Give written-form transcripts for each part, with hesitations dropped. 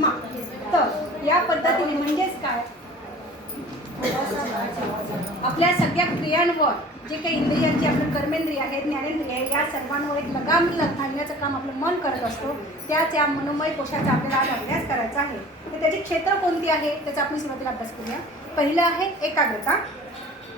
आत्मा. तर या पद्धतीने म्हणजेच काय, आपल्या सगळ्या क्रियांवर जे काही इंद्रियांची आपलं कर्मेंद्रिय आहे, ज्ञानेंद्रिय आहे, या सर्वांवर एक लगाम घालण्याचं काम आपलं मन करत असतो. त्याच या मनोमय कोशाचा आपल्याला आज अभ्यास करायचा आहे. तर त्याची क्षेत्र कोणती आहे त्याचा आपण सुरुवातीला अभ्यास करूया. पहिलं आहे एकाग्रता.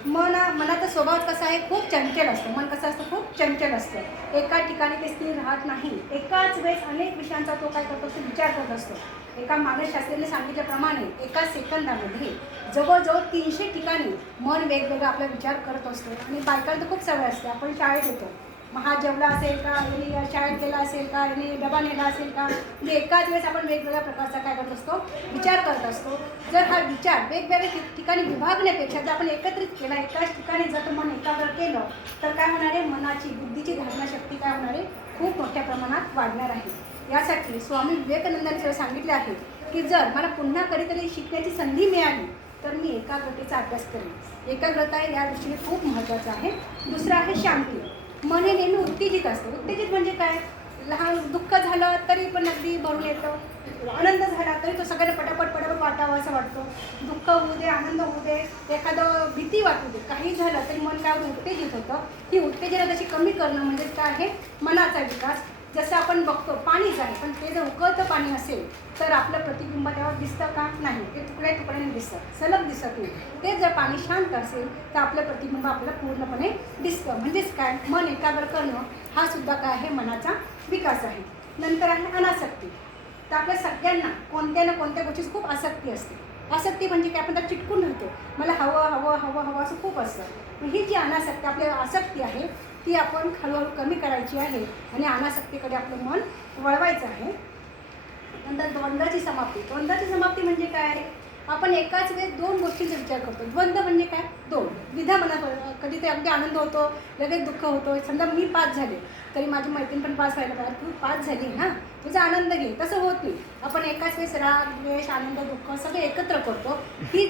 मनाचा स्वभाव कसा आहे, खूप चंचल असतं. मन कसं असतं, खूप चंचल असतं. एका ठिकाणी ते स्थिर राहत नाही. एकाच वेळेस अनेक विषयांचा तो काय करतो, तो विचार करत असतो. एका मानसशास्त्रीने सांगितल्याप्रमाणे एका सेकंदामध्ये जवळजवळ 300 ठिकाणी मन वेगवेगळा आपला विचार करत असतो. आणि बायकांना तर खूप सवय असते. आपण शाळेत येतो, मग हा जेवला असेल का, यांनी शाळेत गेला असेल का, यांनी डबा नेला असेल का, म्हणजे एकाच वेळेस आपण वेगवेगळ्या प्रकारचा काय करत असतो, विचार करत असतो. जर हा विचार वेगवेगळ्या ठिकाणी विभागण्यापेक्षा जर आपण एकत्रित केला, एकाच ठिकाणी जर मन एकाग्र केलं तर काय होणार आहे, मनाची बुद्धीची धारणशक्ती काय होणार आहे, खूप मोठ्या प्रमाणात वाढणार आहे. यासाठी स्वामी विवेकानंदांनी सांगितले आहे की जर मला पुन्हा कधीतरी शिकण्याची संधी मिळाली तर मी एकाग्रतेचा अभ्यास करेन. एकाग्रता या दृष्टीने खूप महत्त्वाचं आहे. दुसरं आहे शांती. मन हे नेहमी उत्तेजित असतं. उत्तेजित म्हणजे काय, लहान दुःख झालं तरी पण अगदी भरून येतं, आनंद झाला तरी तो सगळ्यांना पटापट वाटावं असं वाटतं. दुःख होऊ दे, आनंद होऊ दे, एखादं भीती वाटू दे, काही झालं तरी मन काय होतं, उत्तेजित होतं. ही उत्तेजना तशी कमी करणं म्हणजे काय आहे, मनाचा विकास. जसं आपण बघतो पाणीच आहे, पण ते जर उकळतं पाणी असेल तर आपलं प्रतिबिंब त्यावर दिसतं का, नाही, ते तुकड्या तुकड्याने दिसतं, सलग दिसत नाही. ते जर पाणी शांत असेल तर आपलं प्रतिबिंब आपल्याला पूर्णपणे दिसतं. म्हणजेच काय, मन एकाग्र करणं हा सुद्धा काय आहे, मनाचा विकास आहे. नंतर आहे अनासक्ती. तर आपल्या सगळ्यांना कोणत्या ना कोणत्या गोष्टीत खूप आसक्ती असते. आसक्ती म्हणजे काय, आपण तर चिटकून राहतो, मला हवं हवं हवं हवं असं खूप असतं. ही जी अनासक्ती, आपली आसक्ती आहे ती आपण हळूहळू कमी करायची आहे आणि अनासक्तीकडे आपलं मन वळवायचं आहे. नंतर द्वंद्वाची समाप्ती. द्वंद्वाची समाप्ती म्हणजे काय, आपण एकाच वेळेस दोन गोष्टींचा विचार करतो. द्वंद्व म्हणजे काय, दोन विधा मनात, कधी ते अगदी आनंद होतो, लगेच दुःख होतो. समजा मी पास झाले तरी माझी मैत्रीण पण पास व्हायला पाहिजे, तू पास झाली ना, तुझा आनंद घे, तसं होत नाही. आपण एकाच वेळेस राग, द्वेष, आनंद, दुःख सगळे एकत्र करतो. ही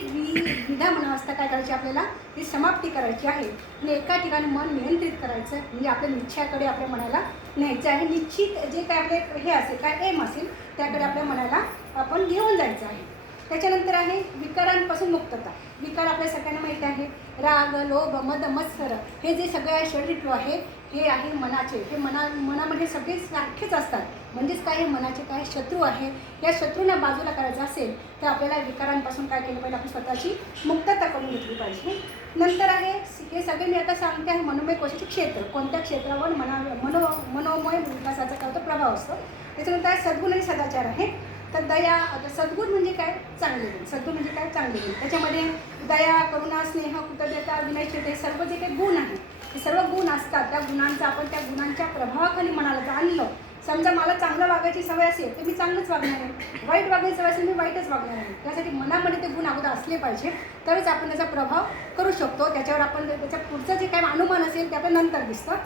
विधा मनावस्था काय करायची, आपल्याला ही समाप्ती करायची आहे आणि एका ठिकाणी मन नियंत्रित करायचं, म्हणजे आपल्या निश्चयाकडे आपल्या मनाला न्यायचं आहे. निश्चित जे काय आपले हे असेल, काय एम असेल त्याकडे आपल्या मनाला आपण घेऊन जायचं आहे. त्याच्यानंतर आहे विकारांपासून मुक्तता. विकार आपल्या सगळ्यांना माहीत आहे, राग, लोभ, मद, मत्सर हे जे सगळे शरीर आहे हे आहे मनाचे. हे मनामध्ये सगळे सारखेच असतात. म्हणजेच काय, हे मनाचे काय शत्रू आहे. या शत्रूंना बाजूला करायचं असेल तर आपल्याला विकारांपासून काय केलं पाहिजे, आपण स्वतःची मुक्तता करून घेतली पाहिजे. नंतर आहे, हे सगळे मी आता सांगते आहे मनोमय कोशाचे क्षेत्र. कोणत्या क्षेत्रावर मनोमय विकासाचा काय होतो, प्रभाव असतो. त्याच्यानंतर आहे सद्गुण आणि सदाचार आहे. तर दया, आता सद्गुण म्हणजे काय, चांगले गुण. सद्गुण म्हणजे काय, चांगले गुण. त्याच्यामध्ये दया, करुणा, स्नेह, कृतज्ञता, विनय, हे सर्व जे काही गुण आहेत हे सर्व गुण असतात. त्या गुणांचा आपण त्या गुणांच्या प्रभावाखाली मनाला आणलं. समजा मला चांगलं वागायची सवय असेल तर मी चांगलंच वागणार आहे, वाईट वागायची सवय असेल मी वाईटच वागणार आहे. त्यासाठी मनामध्ये ते गुण अगोदर असले पाहिजे, तरच आपण त्याचा प्रभाव करू शकतो. त्याच्यावर आपण त्याच्या पुढचं जे काही अनुमान असेल ते आपल्याला नंतर दिसतं.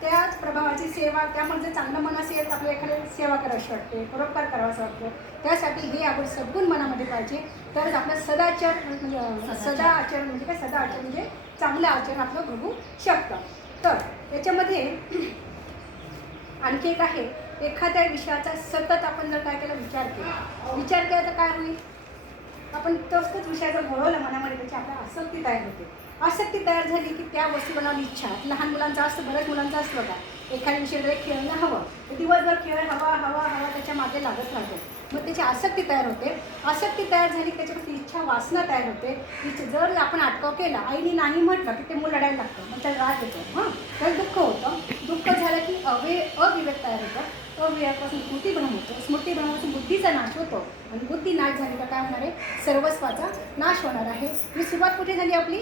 त्याच प्रभावाची सेवा, त्यामुळे जर चांगलं मन असेल तर आपल्या एखाद्या सेवा करावीशी वाटते, परोपकार करावासा वाटतो. त्यासाठी हे आपण सद्गुण मनामध्ये पाहिजे, तरच आपलं सदाचरण म्हणजे काय, सदा आचरण म्हणजे चांगलं आचरण आपलं घडू शकतं. तर त्याच्यामध्ये आणखी एक आहे, एखाद्या विषयाचा सतत आपण जर काय केला, विचार केला तर काय होईल, आपण तोच विषय जर घडवला मनामध्ये त्याची आपल्याला आसक्ती तयार होते. आसक्ती तयार झाली की त्या वस्तू बनवण्याची इच्छा, लहान मुलांचा असतं, बऱ्याच मुलांचा असतं का, एखाद्या विषयाकडे खेळणं हवं, दिवसभर खेळ हवा त्याच्या मागे लागत राहतो. मग त्याची आसक्ती तयार होते. आसक्ती तयार झाली की त्याच्यामध्ये इच्छा वासना तयार होते. जर आपण अटकाव केला, आईने नाही म्हटलं की ते मूल लढायला लागतं, मग त्याला राग येतो, त्याला दुःख होतं. दुःख झालं की अविवेक तयार होतं. अविवेकापासून स्मृतीभ्रम होतो. स्मृतीभ्रमापासून बुद्धीचा नाश होतो आणि बुद्धी नाश झाली तर काय होणार आहे, सर्वस्वाचा नाश होणार आहे. ही सुरुवात कुठे झाली आपली,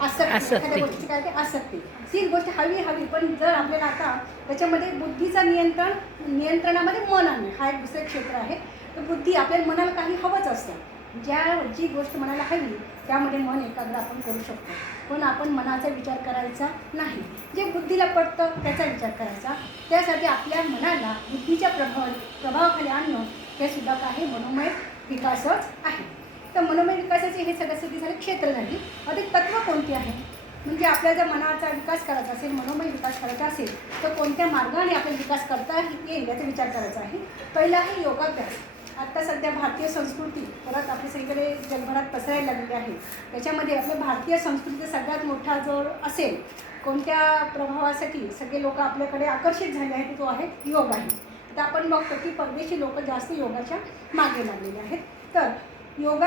आसक्ती. एखाद्या गोष्टीची काय ते आसक्ती. ती गोष्ट हवी पण जर आपल्याला आता त्याच्यामध्ये बुद्धीचा नियंत्रणामध्ये मन आणणे हा एक दुसरं क्षेत्र आहे. तर बुद्धी, आपल्या मनाला काही हवंच असतं. जी गोष्ट मनाला हवी त्यामध्ये मन एकाग्र आपण करू शकतो. पण आपण मनाचा विचार करायचा नाही, जे बुद्धीला पडतं त्याचा विचार करायचा. त्यासाठी आपल्या मनाला बुद्धीच्या प्रभावाखाली आणणं हे सुद्धा काही मनोमय विकासच आहे. तर मनोमय विकासाचे हे सगळी झाले क्षेत्र झाली. अधिक तत्त्व कोणती आहे, म्हणजे आपल्याला जर मनाचा विकास करायचा असेल, मनोमय विकास करायचा असेल तर कोणत्या मार्गाने आपल्याला विकास करता येईल याचा विचार करायचा आहे. पहिला आहे योगाभ्यास. भारतीय संस्कृती परत आपली सगळीकडे जगभरात पसरायला लागलेली आहे. त्याच्यामध्ये आपल्या भारतीय संस्कृतीचा सगळ्यात मोठा जो असेल कोणत्या प्रभावासाठी सगळे लोक आपल्याकडे आकर्षित झाले आहेत तो आहे योग आहे. तर आपण बघतो की परदेशी लोक जास्त योगाच्या मागे लागलेले आहेत. तर योग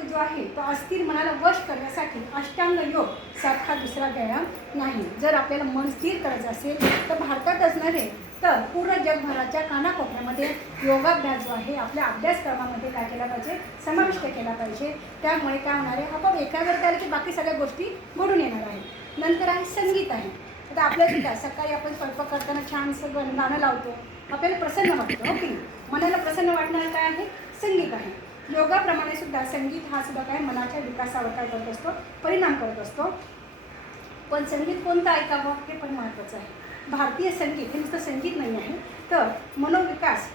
जो आहे तो अस्थिर मनाला वश करण्यासाठी अष्टांग योग सारखा दुसरा व्यायाम नाही. जर आपल्याला मन स्थिर करायचं असेल तर भारतातच नव्हे तर पूर्ण जगभराच्या कानाकोपऱ्यामध्ये योगाभ्यास जो आहे आपल्या अभ्यासक्रमामध्ये काय केला पाहिजे, समाविष्ट केला पाहिजे. त्यामुळे काय होणार आहे, आपण एकाग्रता आली की बाकी सगळ्या गोष्टी घडून येणार आहेत. नंतर आहे संगीत आहे. आता आपल्याला काय सकाळी आपण स्वयंपाक करताना छानसं गाणं लावतो, आपल्याला प्रसन्न वाटतं. हो की मनाला प्रसन्न वाटणारं काय आहे, संगीत आहे. योगाप्रमाणे सुद्धा संगीत हा सुद्धा काय मनाच्या विकासावर काय करत असतो, परिणाम करत असतो. पण संगीत कोणतं ऐकावं हे पण महत्त्वाचं आहे. भारतीय संगीत हे नुसतं संगीत नाही आहे तर मनोविकास,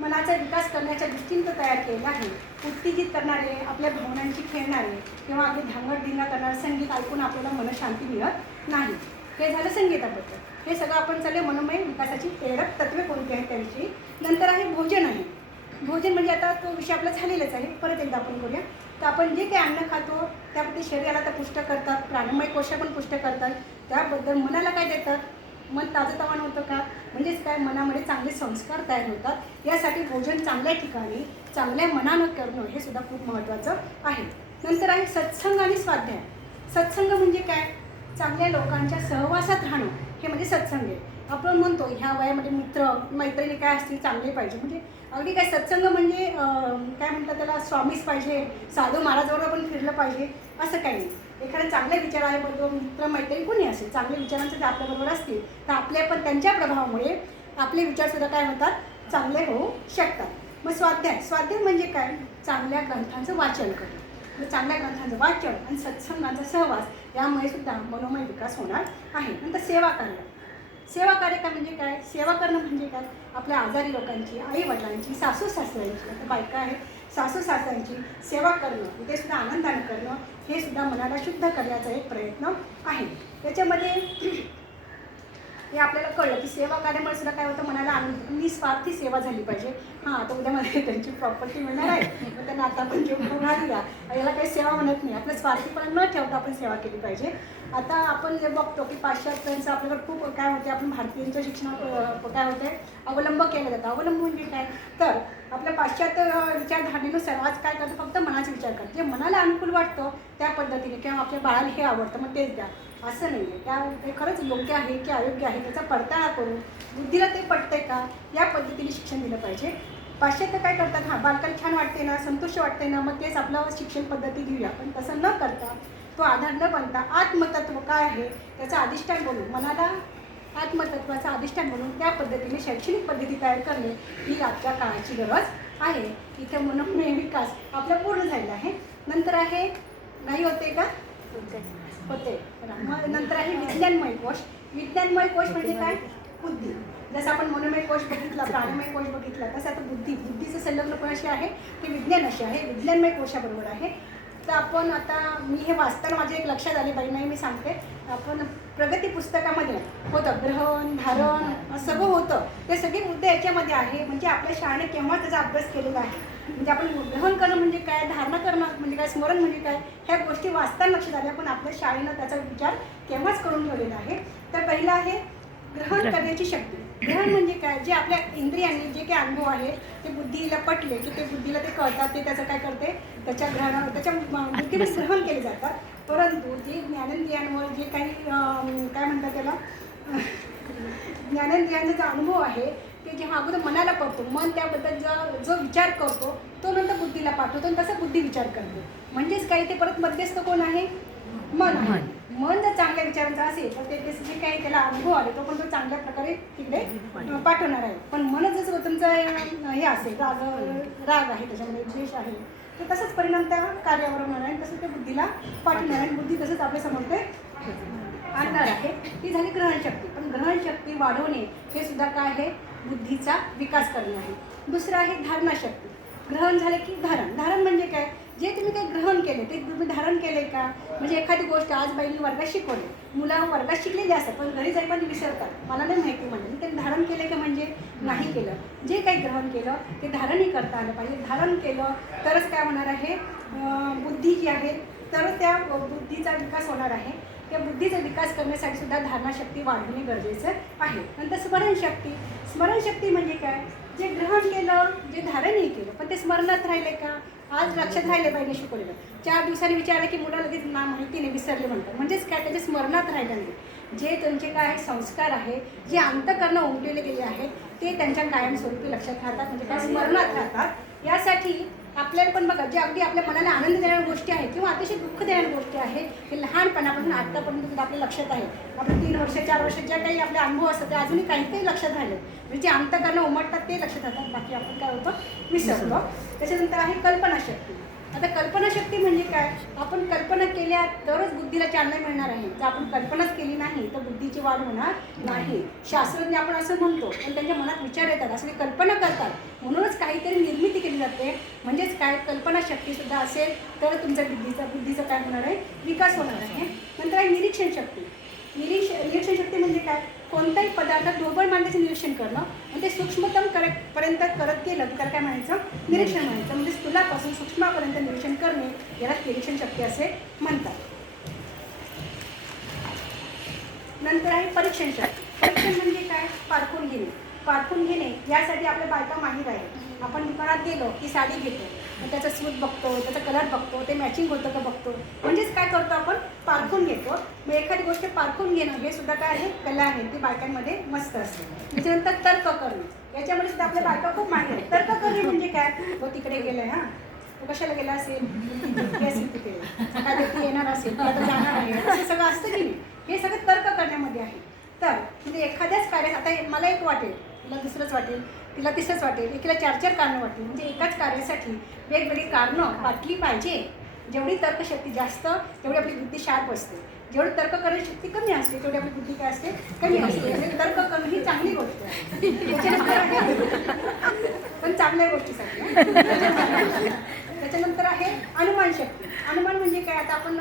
मनाचा विकास करण्याच्या दृष्टीने तो तयार केलेला आहे. उत्तेजित करणारे, आपल्या भावनांची खेळणारे किंवा अगदी धांगडधिंगा करणारे संगीत ऐकून आपल्याला मनशांती मिळत नाही. हे झालं संगीताबद्दल. हे सगळं आपण चालले मनोमय विकासाची प्रेरक तत्त्वे कोणती आहेत त्याविषयी. नंतर आहे भोजन आहे. भोजन म्हणजे आता तो विषय आपला झालेलाच आहे, परत एकदा आपण करूया. तर आपण जे काही अन्न खातो त्यामध्ये शरीराला तर पुष्ट करतात, प्राणमय कोश पण पुष्ट करतात. त्याबद्दल मनाला काय देतात, मन ताजंतवानं होतं का, म्हणजेच काय मनामध्ये चांगले संस्कार तयार होतात. यासाठी भोजन चांगल्या ठिकाणी चांगल्या मनानं करणं हे सुद्धा खूप महत्त्वाचं आहे. नंतर आहे सत्संग आणि स्वाध्याय. सत्संग म्हणजे काय, चांगल्या लोकांच्या सहवासात राहणं हे म्हणजे सत्संग आहे. आपण म्हणतो ह्या वयामध्ये मित्र मैत्रिणी काय असतील चांगले पाहिजे, म्हणजे अगदी काय सत्संग म्हणजे काय म्हणतात त्याला स्वामीच पाहिजे, साधू महाराजावर आपण फिरलं पाहिजे असं काही नाही. एखादा चांगले विचार आहे बरोबर मित्र मैत्रिणी कोणी असेल चांगले विचारांचे जर आपल्याबरोबर असतील तर आपल्या पण त्यांच्या प्रभावामुळे आपले विचारसुद्धा काय होतात, चांगले होऊ शकतात. मग स्वाध्याय म्हणजे काय, चांगल्या ग्रंथांचं वाचन करणं. चांगल्या ग्रंथांचं वाचन आणि सत्संगांचा सहवास यामुळे सुद्धा मनोमय विकास होणार आहे. नंतर सेवा कार्य काय म्हणजे काय, सेवा करणं म्हणजे काय, आपल्या आजारी लोकांची, आई वडिलांची, सासू सासऱ्यांची, आता बायका आहेत सासू सासऱ्यांची सेवा करणं, ते सुद्धा आनंदाने करणं हे सुद्धा मनाला शुद्ध करण्याचा एक प्रयत्न आहे. त्याच्यामध्ये हे आपल्याला कळलं की सेवा कार्यामुळे सुद्धा काय होतं, मनाला आनंद, निस्वार्थी सेवा झाली पाहिजे. हां आता उद्या मला त्यांची प्रॉपर्टी मिळणार आहे मग त्यांना आता आपण जेवण घालूया, याला काही सेवा म्हणत नाही. आपलं स्वार्थीपणा न ठेवता आपण सेवा केली पाहिजे. आता आपण जे बघतो की पाश्चात्यांचं आपल्याकडे खूप काय होते, आपण भारतीयांच्या शिक्षणात काय होते अवलंब केलं जातं. अवलंब म्हणजे काय, तर आपल्या पाश्चात्य विचारधारणेनुसार आज काय करतं, फक्त मनाचा विचार करतं. जे मनाला अनुकूल वाटतं त्या पद्धतीने किंवा आपल्या बाळाला हे आवडतं मग तेच द्या असं नाही आहे. त्या ते खरंच योग्य आहे की अयोग्य आहे त्याचा पडताळा करून बुद्धीला ते पटतंय का या पद्धतीने शिक्षण दिलं पाहिजे. पाश्चात्य काय करतात, हां बालकाला छान वाटते ना, संतुष्ट वाटते ना, मग तेच आपलं शिक्षण पद्धती घेऊया. पण तसं न करता, तो आधार न बनता आत्मतत्व काय आहे त्याचं अधिष्ठान बनवून, मनाला आत्मतत्वाचं अधिष्ठान म्हणून त्या पद्धतीने शैक्षणिक पद्धती तयार करणे ही आजच्या काळाची गरज आहे. इथे मनोमय विकास आपला पूर्ण झालेला आहे. नंतर आहे नाही होते का होते. नंतर आहे विज्ञानमय कोश. विज्ञानमय कोश म्हणजे काय, बुद्धी. जसं आपण मनोमय कोश बघितला, प्राणमय कोश बघितला, तसं आता बुद्धीचं संलग्न कोणाशी आहे, ते विज्ञानाशी आहे, विज्ञानमय कोशाबरोबर आहे. तर आपण आता मी हे वाचताना माझ्या एक लक्षात आली बाई, नाही मी सांगते, आपण प्रगती पुस्तकामध्ये होतं ग्रहण धारण सगळं होतं, ते सगळे मुद्दे याच्यामध्ये आहे. म्हणजे आपल्या शाळेने केव्हा त्याचा अभ्यास केलेला आहे. म्हणजे आपण ग्रहण करणं म्हणजे काय, धारणा करणं म्हणजे काय, स्मरण म्हणजे काय, ह्या गोष्टी वाचताना लक्षात आल्या. पण आपल्या शाळेनं त्याचा विचार केव्हाच करून ठेवलेला आहे. तर पहिलं आहे ग्रहण करण्याची शक्ती. ग्रहण म्हणजे काय, जे आपल्या इंद्रियांनी जे काही अनुभव आहे ते बुद्धीला पटले की ते बुद्धीला ते कळतात, ते त्याचं काय करते, त्याच्या बुद्धीमध्ये ग्रहण केले जातात. परंतु जे ज्ञानेंद्रियांवर जे काही काय म्हणतात त्याला ज्ञानेंद्रियांचा जो अनुभव आहे ते जेव्हा अगोदर मनाला पडतो, मन त्याबद्दल जो विचार करतो तो नंतर बुद्धीला पाठवतो आणि तसा बुद्धी विचार करतो. म्हणजेच काही ते परत मध्यस्थ कोण आहे, मन आहे. मन जर चांगल्या विचारांचा असेल तर ते जे काही त्याला अनुभव आले तो पण तो चांगल्या प्रकारे तिकडे पाठवणार आहे. पण मन जसं तुमचं हे असेल राग आहे त्याच्यामध्ये द्वेष आहे तर तसंच परिणाम त्या कार्यावर होणार आहे, तसंच ते बुद्धीला पाठवणार आहे. बुद्धी तसंच आपल्यासमोर ते आणणार आहे. ती झाली ग्रहणशक्ती. पण ग्रहणशक्ती वाढवणे हे सुद्धा काय आहे, बुद्धीचा विकास करणे आहे. दुसरं आहे धारणाशक्ती. ग्रहण झाले की धारण म्हणजे काय, जे तुम्ही काही ग्रहण केले ते तुम्ही धारण केले का? म्हणजे एखादी गोष्ट आज बाईंनी वर्गात शिकवली, मुलं वर्गात शिकलेली असतात पण घरी जाईपर्यंत विसरतात, मला नाही माहिती म्हणजे त्यांनी धारण केले का? म्हणजे नाही केलं. जे काही ग्रहण केलं ते धारणही करता आलं पाहिजे. धारण केलं तरच काय होणार आहे, बुद्धी जी आहे तरच त्या बुद्धीचा विकास होणार आहे. त्या बुद्धीचा विकास करण्यासाठी सुद्धा धारणाशक्ती वाढवणे गरजेचं आहे. नंतर स्मरणशक्ती. स्मरणशक्ती म्हणजे काय? जे ग्रहण केलं, जे धारणही केलं पण ते स्मरणात राहिले का? आज लक्षात राहिले पाहिजे शिकवलेलं. 4 दिवसांनी विचारलं की मुलं लगेच ना माहिती नाही विसरले म्हणतात, म्हणजेच काय? त्याच्या स्मरणात राहिलं नाही. जे त्यांचे काय संस्कार आहे, जे अंतःकरणं उमटलेले गेले आहेत ते त्यांच्या कायमस्वरूपी लक्षात राहतात, म्हणजे काय स्मरणात राहतात. यासाठी आपल्याला पण बघा, जे अगदी आपल्या मनाला आनंद देणाऱ्या गोष्टी आहेत किंवा अतिशय दुःख देणाऱ्या गोष्टी आहेत हे लहानपणापासून आत्तापर्यंत आपल्या लक्षात आहे. आपण 3 वर्ष 4 वर्ष ज्या काही आपले अनुभव असतात ते अजूनही काही लक्षात राहिले, म्हणजे जे अंतःकरणं उमटतात ते लक्षात राहतात, बाकी आपण काय होतं विसरतो. त्याच्यानंतर आहे कल्पनाशक्ती. आता कल्पनाशक्ती म्हणजे काय? आपण कल्पना केल्या तरच बुद्धीला चालना मिळणार आहे. जर आपण कल्पनाच केली नाही तर बुद्धीची वाढ होणार नाही. शास्त्रज्ञ आपण असं म्हणतो पण त्यांच्या मनात विचार येतात, असं कल्पना करतात, म्हणूनच काहीतरी निर्मिती केली जाते. म्हणजेच काय? कल्पनाशक्तीसुद्धा असेल तर तुमच्या बुद्धीचा काय होणार आहे? विकास होणार आहे. नंतर आहे निरीक्षण शक्ती. निरीक्षण शक्ती म्हणजे काय? कोणताही पदार्थ ढोबळ मांडण्याचे निरीक्षण करणं आणि ते सूक्ष्मतम पर्यंत करत गेलं तर काय म्हणायचं? निरीक्षण म्हणायचं. म्हणजे स्थूलापासून सूक्ष्मापर्यंत निरीक्षण करणे याला निरीक्षण शक्ती असे म्हणतात. नंतर आहे परीक्षण शक्ती. परीक्षण म्हणजे काय? पारखून घेणे. पारखून घेणे यासाठी आपल्या बायका माहीत आहे. आपण दुकानात गेलो की साडी घेतो, मग त्याचा सूत बघतो, त्याचा कलर बघतो, ते मॅचिंग होतं का बघतो, म्हणजेच काय करतो आपण? पारखून घेतो. मग एखादी गोष्ट पारखून घेणं हे सुद्धा काय आहे? कला आहे, ती बायकांमध्ये मस्त असते. त्याच्यानंतर तर्क करणे, याच्यामध्ये सुद्धा आपल्या बायका खूप माहिती आहे. तर्क करणे म्हणजे काय? तो तिकडे गेलाय, हां तो कशाला गेला असेल, तिथे काय व्यक्ती येणार असेल, आता जाणार आहे, असं सगळं असतं की नाही? हे सगळं तर्क करण्यामध्ये आहे. तर म्हणजे एखाद्याच कार्य, आता मला एक वाटेल, तिला दुसरंच वाटेल, तिला तिसरंच वाटेल, एकीला 4 कारणं वाटेल, म्हणजे एकाच कार्यासाठी वेगवेगळी कारणं वाटली पाहिजे. जेवढी तर्कशक्ती जास्त तेवढी आपली बुद्धी शार्प असते, जेवढी तर्क करण्याची शक्ती कमी असते तेवढी आपली बुद्धी काय असते? कमी असते. म्हणजे तर्क करणं ही चांगली गोष्ट आहे, पण चांगल्या गोष्टीसाठी. त्याच्यानंतर आहे अनुमान शक्ती. अनुमान म्हणजे काय? आता आपण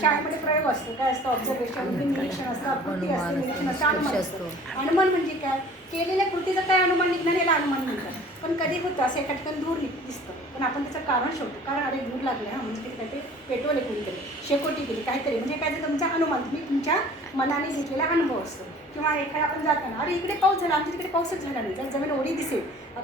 शाळेमध्ये प्रयोग असतो, काय असतं? ऑब्झर्वेशन, निरीक्षण असतं, कृती असते, निरीक्षण असतं, अनुमान असतं. अनुमान म्हणजे काय? केलेल्या कृतीचं काय अनुमान निघणार याला अनुमान म्हणतात. पण कधी होतं असं एका ठिकाणी धूर दिसतं पण आपण त्याचं कारण शोधतो, कारण अरे धूर लागले, हां म्हणजे तिथे ते पेटवले कुणीतरी, शेकोटी केली काहीतरी, म्हणजे काय? तुमचा अनुमान, तुम्ही तुमच्या मनाने घेतलेला अनुभव असतो. किंवा एखादा आपण जाताना अरे इकडे पाऊस झाला, आमच्या तिकडे पाऊसच झाला नाही, जर जमीन ओढी दिसेल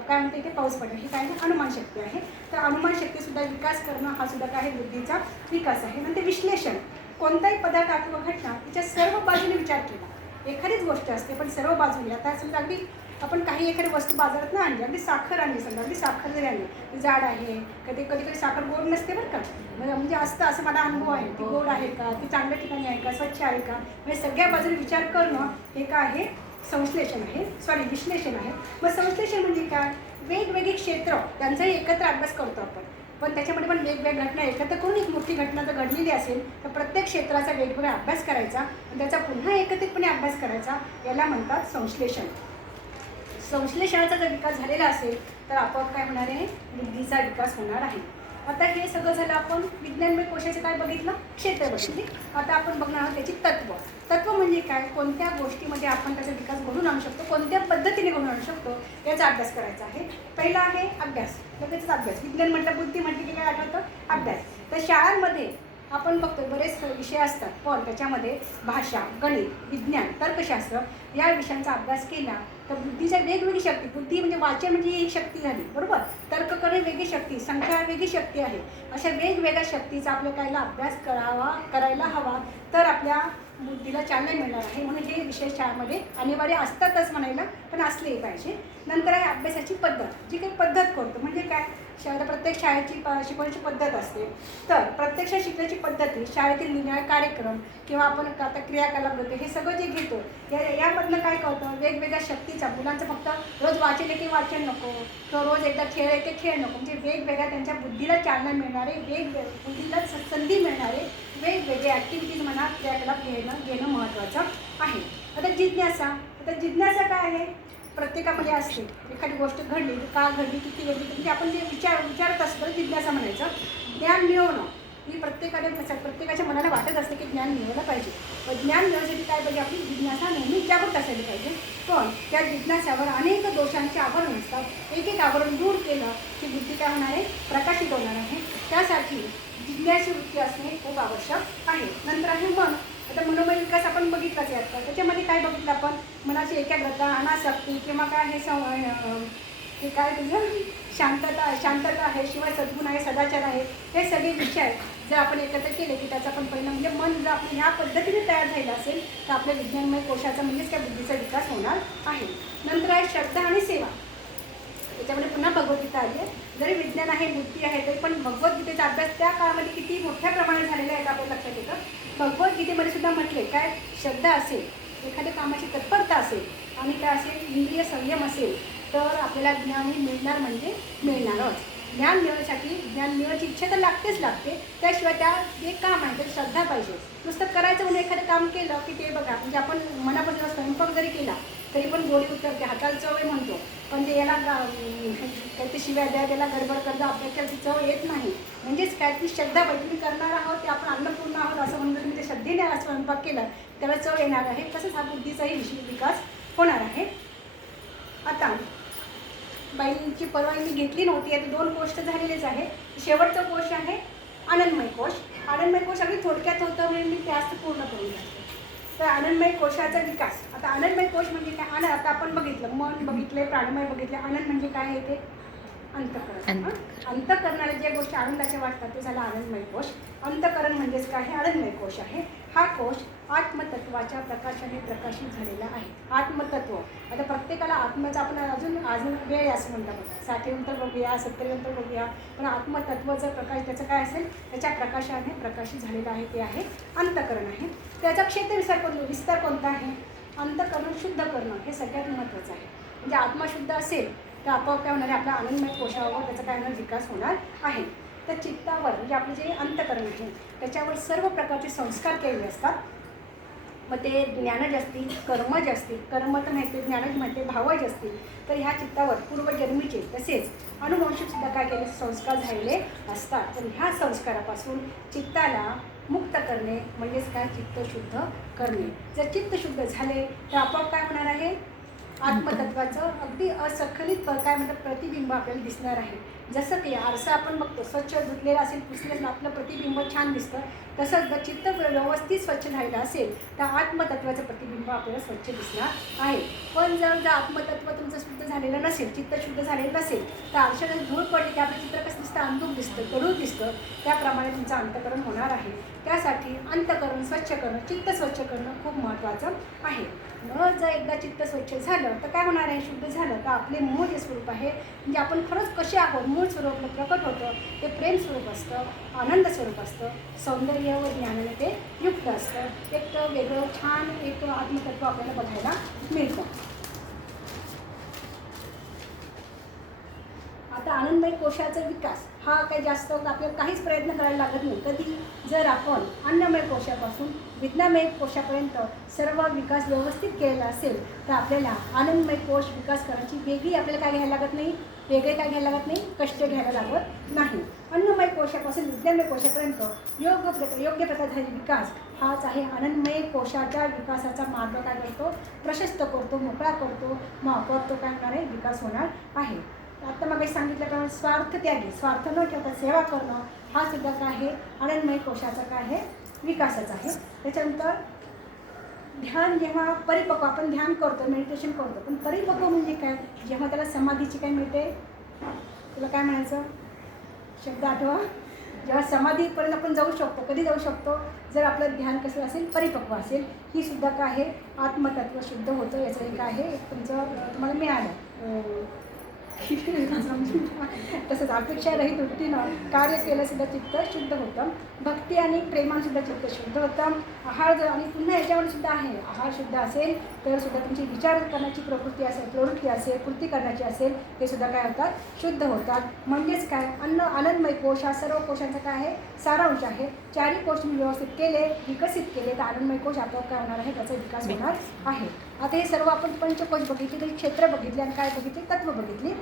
काय म्हणते इथे पाऊस पडला, ही काय? अनुमान शक्ती आहे. तर अनुमान शक्तीसुद्धा विकास करणं हा सुद्धा काय? बुद्धीचा विकास आहे. नंतर विश्लेषण. कोणताही पदार्थ किंवा घटना तिच्या सर्व बाजूने विचार केला. एखादीच गोष्ट असते पण सर्व बाजूने, आता समजा अगदी आपण काही एखादी वस्तू बाजारात ना आणली, अगदी साखर आणली, समजा अगदी साखर जरी आणली, ती जाड आहे, कधी कधी साखर गोड नसते बरं का, म्हणजे असतं, असं मला अनुभव आहे. ती गोड आहे का, ती चांगल्या ठिकाणी आहे का, स्वच्छ आहे का, म्हणजे सगळ्या बाजूने विचार करणं हे काय आहे? संश्लेषण आहे, विश्लेषण आहे. मग संश्लेषण म्हणजे काय? वेगवेगळी क्षेत्र त्यांचाही एकत्र अभ्यास करतो आपण, पण त्याच्यामध्ये पण वेगवेगळ्या घटना एकत्र करून एक मोठी घटना जर घडलेली असेल तर प्रत्येक क्षेत्राचा वेगवेगळा अभ्यास करायचा आणि त्याचा पुन्हा एकत्रितपणे अभ्यास करायचा, याला म्हणतात संश्लेषण. संश्लेषणाचा जर विकास झालेला असेल तर आपोआप काय होणार आहे? बुद्धीचा विकास होणार आहे. आता हे सगळं झालं, आपण विज्ञानमय कोशाचं काय बघितलं? क्षेत्र बघितली. आता आपण बघणार आहोत त्याची तत्व. तत्व म्हणजे काय? कोणत्या गोष्टीमध्ये आपण त्याचा विकास घडून आणू शकतो, कोणत्या पद्धतीने घडून आणू शकतो याचा अभ्यास करायचा आहे. पहिला आहे अभ्यास, लगेचच अभ्यास. विज्ञान म्हटलं, बुद्धी म्हटली की काय आठवतं? अभ्यास. तर शाळांमध्ये आपण बघतो बरेच विषय असतात, पण त्याच्यामध्ये भाषा, गणित, विज्ञान, तर्कशास्त्र या विषयांचा अभ्यास केला तर बुद्धीच्या वेगवेगळी शक्ती, बुद्धी म्हणजे वाचन म्हणजे एक शक्ती झाली, बरोबर, तर्क करणे वेगळी शक्ती, संख्या वेगळी शक्ती आहे, अशा वेगवेगळ्या शक्तीचा आपल्या कायला अभ्यास करायला हवा तर आपल्या बुद्धीला चालना मिळणार आहे. म्हणून हे विषय शाळेमध्ये अनिवार्य असतातच म्हणायला, पण असलेही पाहिजे. नंतर आहे अभ्यासाची पद्धत. जी काही पद्धत करतो म्हणजे काय? प्रत्येक शाळेची शिकवण्याची पद्धत असते, तर प्रत्यक्ष शिकण्याची पद्धती, शाळेतील निरनिराळे कार्यक्रम किंवा आपण आता क्रियाकलाप होते हे सगळं जे घेतो यामधलं काय करतं? वेगवेगळ्या शक्तीचा, मुलांचं फक्त रोज वाचन की वाचन नको किंवा रोज एकदा खेळ आहे की खेळ नको, म्हणजे वेगवेगळ्या त्यांच्या बुद्धीला चालना मिळणारे, बुद्धीला संधी मिळणारे वेगवेगळे ॲक्टिव्हिटीज म्हणा, क्रियाकलाप घेणं महत्त्वाचं आहे. आता जिज्ञासा काय आहे? प्रत्येकामध्ये असते. एखादी गोष्ट घडली, का घडली, किती घडली, म्हणजे आपण जे विचारत असतो जिज्ञासा म्हणायचं. ज्ञान मिळवणं ही प्रत्येकाच्या मनाला वाटत असते की ज्ञान मिळवलं पाहिजे. पण ज्ञान मिळवण्यासाठी काय पाहिजे, आपली जिज्ञासा नेहमी जागृत असायला पाहिजे. पण त्या जिज्ञासावर अनेक दोषांचे आवरण असतात. एक एक आवरण दूर केलं की बुद्धी काय होणार आहे, प्रकाशित होणार आहे. त्यासाठी जिज्ञासी वृत्ती असणे खूप आवश्यक आहे. नंतर आहे मन. आता मनोमय विकास आपण बघितलाच आहे. आता त्याच्यामध्ये काय बघितलं आपण, मनाची एकाग्रता, अनासक्ती किंवा काय हे काय तुझं शांतता आहे, शिवाय सद्गुण आहे, सदाचार आहे. हे सगळे विषय जर आपण एकत्र केले की त्याचा पण परिणाम म्हणजे मन जर आपण ह्या पद्धतीने तयार झालं असेल तर आपल्या विज्ञानमय कोशाचा म्हणजेच त्या बुद्धीचा विकास होणार आहे. नंतर आहे श्रद्धा आणि सेवा. त्याच्यामध्ये पुन्हा भगवद्गीता आली आहे. जरी विज्ञान आहे, बुद्धी आहे, तरी पण भगवद्गीतेचा अभ्यास त्या काळामध्ये किती मोठ्या प्रमाणात झालेला आहे आपल्या लक्षात येतं. भगवद्गीतेमध्ये सुद्धा म्हटले काय, श्रद्धा असेल, एखाद्या कामाची तत्परता असेल आणि काय असेल, इंद्रिय संयम असेल तर आपल्याला ज्ञान मिळणार म्हणजे मिळणारच. ज्ञान मिळवण्यासाठी ज्ञान मिळवायची इच्छा तर लागते. त्याशिवाय त्या जे काम आहे ते श्रद्धा पाहिजे. नुसतं करायचं म्हणून एखादं काम केलं की ते बघा, म्हणजे आपण मनापासून स्वयंपाक जरी केला तरी पण गोडी उतरते, हाताला चव आहे म्हणतो, पण ते याला काही ते शिव्या द्या, त्याला गडबड करता, आपल्याला ती चव येत नाही. म्हणजेच काय, ती श्रद्धा पाहिजे. तुम्ही करणार आहोत ते आपण अन्नपूर्ण आहोत असं म्हणून तुम्ही ते श्रद्धेने स्वयंपाक केला त्याला चव येणार आहे. तसंच हा बुद्धीचाही विकास होणार आहे. आता बाईंची परवा मी घेतली नव्हती. आता 2 कोश झालेलेच आहे. शेवटचा कोश आहे आनंदमय कोश. आनंदमय कोश अगदी थोडक्यात होतं म्हणून मी त्याच पूर्ण करून घ्यायचं. तर आनंदमय कोशाचा विकास. आता आनंदमय कोश म्हणजे काय, आता आपण बघितलं, मन बघितले, प्राणमय बघितले. आनंद म्हणजे काय येते, अंतःकरण. अंतःकरणाला ज्या गोष्टी आनंदाच्या वाटतात ते झाला आनंदमय कोश. अंतःकरण म्हणजेच काय, हे आनंदमय कोश आहे. हा कोश आत्मतत्वाच्या प्रकाशाने प्रकाशित झालेला आहे. आत्मतत्व. आता प्रत्येकाला आत्म्याचा आपण अजून वेळ असं म्हणतात, 60 नंतर बघूया, 70 नंतर बघूया. पण आत्मतत्वाचा प्रकाश त्याचं काय असेल, त्याच्या प्रकाशाने प्रकाशित झालेला आहे, ते आहे अंतःकरण आहे. त्याचा क्षेत्र विस्तार कोणता आहे, अंतःकरण शुद्ध करणं हे सगळ्यात महत्त्वाचं आहे. म्हणजे आत्मा शुद्ध असेल तर आपोआप काय होणार आहे, आपल्या आनंदमय कोशावर त्याचा काय होणार, विकास होणार आहे. तर चित्तावर म्हणजे आपले जे अंतःकरण आहे त्याच्यावर सर्व प्रकारचे संस्कार केलेले असतात. मग ते ज्ञान जे असतील, कर्म जे असतील, कर्म तर माहिती, ज्ञानच माहिती, भाव जे असतील, तर ह्या चित्तावर पूर्वजन्मीचे तसेच अनुवंशिकसुद्धा काय केले संस्कार झालेले असतात. तर ह्या संस्कारापासून चित्ताला मुक्त करणे म्हणजेच काय, चित्त शुद्ध करणे. जर चित्त शुद्ध झाले तर आपोआप काय होणार आहे, आत्मतत्वाचं अगदी असखलित काय म्हणतात प्रतिबिंब आपल्याला दिसणार आहे. जसं की आरसा आपण बघतो, स्वच्छ धुतलेला असेल, पुसलेलं आपलं प्रतिबिंब छान दिसतं. तसंच जर चित्त व्यवस्थित स्वच्छ झालेलं असेल तर आत्मतत्वाचं प्रतिबिंब आपल्याला स्वच्छ दिसणार आहे. पण जर आत्मतत्व तुमचं शुद्ध झालेलं नसेल, चित्त शुद्ध झालेलं नसेल तर आरशाला धूळ पडली की आपलं चित्र कसं दिसतं, अंधुक दिसतं, कडू दिसतं. त्याप्रमाणे तुमचं अंतःकरण होणार आहे. त्यासाठी अंतःकरण स्वच्छ करणं, चित्त स्वच्छ करणं खूप महत्त्वाचं आहे. जर एकदा चित्त स्वच्छ झालं तर काय होणार आहे, शुद्ध झालं तर आपले मूळ जे स्वरूप आहे, म्हणजे आपण खरंच कसे आहोत, मूळ स्वरूप प्रकट होतं. ते प्रेम स्वरूप असतं, आनंद स्वरूप असतं, सौंदर्य व ज्ञानाने ते युक्त असतं. एक वेगळं छान एक आत्मतत्व आपल्याला बघायला मिळतं. आता आनंदमय कोशाचा विकास हा काही जास्त आपल्याला काहीच प्रयत्न करायला लागत नाही. कधी जर आपण अन्नमय कोशापासून विज्ञानमय कोशापर्यंत सर्व विकास व्यवस्थित केलेला असेल तर आपल्याला आनंदमय कोश विकास करायची वेगळी आपल्याला काय घ्यायला लागत नाही, वेगळे काय घ्यायला लागत नाही, कष्ट घ्यायला लागत नाही. अन्नमय कोशापासून विज्ञानमय कोशापर्यंत योग्य प्रकारे विकास हाच आहे आनंदमय कोशाच्या विकासाचा मार्ग काय करतो, प्रशस्त करतो, मोकळा करतो. मग आपोआप तो काय होणार आहे, विकास होणार आहे. आता मग सांगितल्याप्रमाणे स्वार्थ त्यागी, स्वार्थ न ठेवता सेवा करणं हा सुद्धा काय आहे, आनंदमय कोशाचा काय आहे, विकासाचा आहे. त्याच्यानंतर ध्यान, जेव्हा परिपक्व आपण ध्यान करतो, मेडिटेशन करतो, पण परिपक्व म्हणजे काय, जेव्हा त्याला समाधीची काय मिळते, तुला काय म्हणायचं, शब्द आठवा, जेव्हा समाधीपर्यंत आपण जाऊ शकतो. कधी जाऊ शकतो, जर आपलं ध्यान कसं असेल, परिपक्व असेल. ही सुद्धा काय आहे, आत्मतत्व शुद्ध होतं. याचं एक आहे, एक तुम्हाला मिळालं. तसंच अपेक्षारहित वृत्तीनं कार्य केलं सुद्धा चित्त शुद्ध होतं. भक्ती आणि प्रेमानं सुद्धा चित्त शुद्ध होतं. आहार जर, आणि पुन्हा याच्यावर सुद्धा आहे, आहार शुद्ध असेल तर सुद्धा तुमची विचार करण्याची प्रवृत्ती असेल, कृती करण्याची असेल, ते सुद्धा काय होतात, शुद्ध होतात. म्हणजेच काय, आनंदमय कोश हा सर्व कोशांचा काय आहे, सारांश आहे. चारही कोश तुम्ही व्यवस्थित केले, विकसित केले तर आनंदमय कोश आपोआप काय होणार आहे, त्याचा विकास होणार आहे. आता हे सर्व आपण पंचकोश बघितले, तरी क्षेत्र बघितले आणि काय बघितले, तत्व बघितली.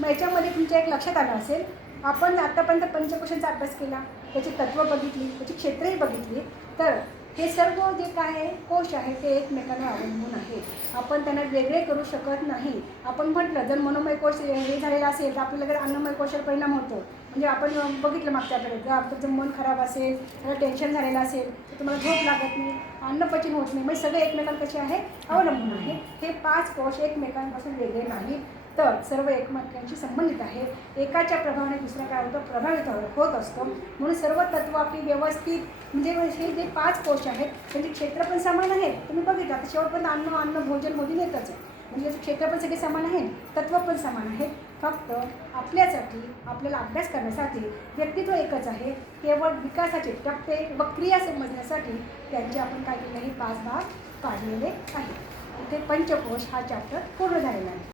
मग याच्यामध्ये तुमच्या एक लक्षात आलं असेल आपण आतापर्यंत पंचकोशांचा अभ्यास केला, त्याची तत्त्व बघितली, त्याची क्षेत्रही बघितली. तर हे सर्व जे काय आहे कोश आहे ते एकमेकांवर अवलंबून आहे. आपण त्यांना वेगळे करू शकत नाही. आपण म्हटलं जर मनोमय कोश हे झालेला असेल तर आपल्याला अन्नमय कोशावर परिणाम होतो. म्हणजे आपण बघितलं मागच्याकडे जर आपलं जर मन खराब असेल, त्याला टेन्शन झालेलं असेल तर तुम्हाला झोप लागत नाही, अन्नपचन होत नाही. म्हणजे सगळे एकमेकांना कसे आहे अवलंबून आहे. हे 5 कोश एकमेकांपासून वेगळे नाही तर सर्व एकमेकांशी संबंधित आहे. एकाच्या प्रभावाने दुसरा काय होतं प्रभावित होत असतो. म्हणून सर्व तत्व आपली व्यवस्थित म्हणजे हे जे 5 कोश आहेत त्यांचे क्षेत्र पण समान आहे. तुम्ही बघितलं आता शेवटपर्यंत अन्न भोजन मोदी येतच आहे. म्हणजे याचं क्षेत्र पण सगळे समान आहे, तत्व पण समान आहे. फक्त आपल्यासाठी आपल्याला अभ्यास करण्यासाठी व्यक्तित्व एकच आहे. केवळ विकासाचे टप्पे व क्रिया समजण्यासाठी त्यांचे आपण काय केले हे 5 भाग काढलेले आहेत. इथे पंचकोश हा चॅप्टर पूर्ण झालेला आहे.